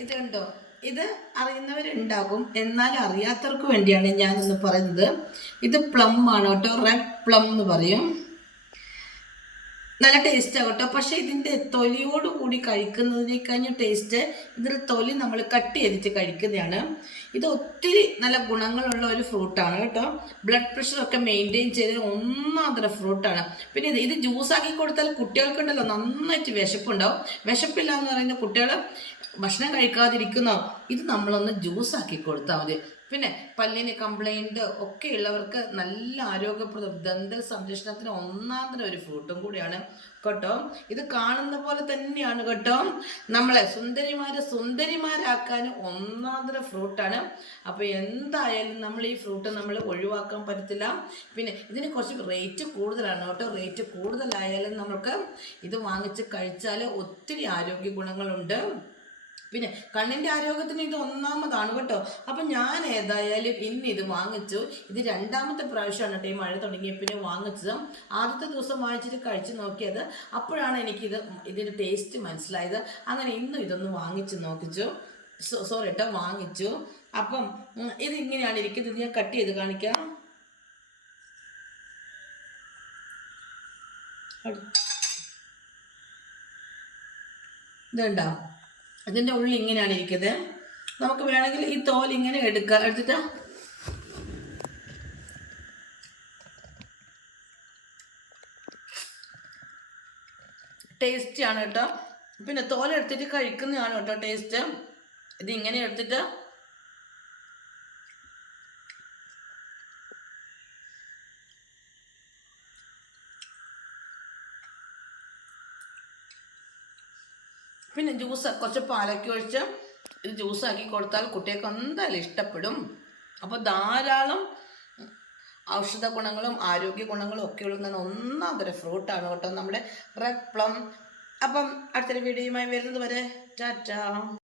ഇത് കണ്ടോ, ഇത് അറിയുന്നവരുണ്ടാകും, എന്നാൽ അറിയാത്തവർക്ക് വേണ്ടിയാണ് ഞാനിന്ന് പറയുന്നത്. ഇത് പ്ലം ആണ് കേട്ടോ, റെഡ് പ്ലം എന്ന് പറയും. നല്ല ടേസ്റ്റ് ആകട്ടോ. പക്ഷെ ഇതിൻ്റെ തൊലിയോട് കൂടി കഴിക്കുന്നതിനേക്കാളും ടേസ്റ്റ് ഇതിൻ്റെ തൊലി നമ്മൾ കട്ട് ചെയ്തിട്ട് കഴിക്കുന്നതാണ്. ഇത് ഒത്തിരി നല്ല ഗുണങ്ങളുള്ള ഒരു ഫ്രൂട്ടാണ് കേട്ടോ. ബ്ലഡ് പ്രഷറൊക്കെ മെയിൻറ്റെയിൻ ചെയ്ത് ഒന്നാന്തര ഫ്രൂട്ടാണ്. പിന്നെ ഇത് ജ്യൂസാക്കി കൊടുത്താൽ കുട്ടികൾക്കുണ്ടല്ലോ നന്നായിട്ട് വിശപ്പുണ്ടാവും. വിശപ്പില്ല എന്ന് പറയുന്ന കുട്ടികൾ ഭക്ഷണം കഴിക്കാതിരിക്കുന്നോ, ഇത് നമ്മളൊന്ന് ജ്യൂസാക്കി കൊടുത്താൽ മതി. പിന്നെ പല്ലിന് കംപ്ലൈൻറ്റ് ഒക്കെ ഉള്ളവർക്ക് നല്ല ആരോഗ്യപ്രദം ദന്തൽ സംരക്ഷണത്തിന് ഒന്നാന്തര ഒരു ഫ്രൂട്ടും കൂടിയാണ് കേട്ടോ. ഇത് കാണുന്ന പോലെ തന്നെയാണ് കേട്ടോ. നമ്മളെ സുന്ദരിമാരാക്കാൻ ഒന്നാന്തര ഫ്രൂട്ടാണ്. അപ്പോൾ എന്തായാലും നമ്മൾ ഈ ഫ്രൂട്ട് നമ്മൾ ഒഴിവാക്കാൻ പറ്റത്തില്ല. പിന്നെ ഇതിന് കുറച്ച് റേറ്റ് കൂടുതലാണ് കേട്ടോ. റേറ്റ് കൂടുതലായാലും നമുക്ക് ഇത് വാങ്ങിച്ച് കഴിച്ചാൽ ഒത്തിരി ആരോഗ്യ ഗുണങ്ങളുണ്ട്. പിന്നെ കണ്ണിൻ്റെ ആരോഗ്യത്തിന് ഇത് ഒന്നാമതാണ് കേട്ടോ. അപ്പം ഞാൻ ഏതായാലും ഇന്ന് ഇത് വാങ്ങിച്ചു. ഇത് രണ്ടാമത്തെ പ്രാവശ്യമാണ് കേട്ടോ ഈ മഴ തുടങ്ങിയ പിന്നെ വാങ്ങിച്ചത്. ആദ്യത്തെ ദിവസം വാങ്ങിച്ചിട്ട് കഴിച്ച് നോക്കിയത്, അപ്പോഴാണ് ഇതിൻ്റെ ടേസ്റ്റ് മനസ്സിലായത്. അങ്ങനെ ഇന്നും ഇതൊന്ന് വാങ്ങിച്ച് നോക്കിച്ചു. സോറി കേട്ടോ, വാങ്ങിച്ചു. അപ്പം ഇത് ഇങ്ങനെയാണ് ഇരിക്കുന്നത്. ഞാൻ കട്ട് ചെയ്ത് കാണിക്കാം. ഇതുണ്ടോ, ഇതിൻ്റെ ഉള്ളിൽ ഇങ്ങനെയാണ് ഇരിക്കുന്നത്. നമുക്ക് വേണമെങ്കിൽ ഈ തോൽ ഇങ്ങനെ എടുത്തിട്ട് ടേസ്റ്റിയാണ് കേട്ടോ. പിന്നെ തോലെടുത്തിട്ട് കഴിക്കുന്നതാണ് കേട്ടോ ടേസ്റ്റ്. ഇത് ഇങ്ങനെ എടുത്തിട്ട് പിന്നെ ജ്യൂസ് കുറച്ച് പാലൊക്കെ ഒഴിച്ച് ഇത് ജ്യൂസാക്കി കൊടുത്താൽ കുട്ടികൾക്ക് എന്തായാലും ഇഷ്ടപ്പെടും. അപ്പോൾ ധാരാളം ഔഷധ ഗുണങ്ങളും ആരോഗ്യ ഗുണങ്ങളും ഒക്കെ ഉള്ള ഒന്നാമതൊരു ഫ്രൂട്ടാണ് കേട്ടോ നമ്മുടെ റെഡ് പ്ലം. അപ്പം അടുത്തൊരു വീഡിയോയുമായി വരുന്നത് വരെ ടാറ്റാ.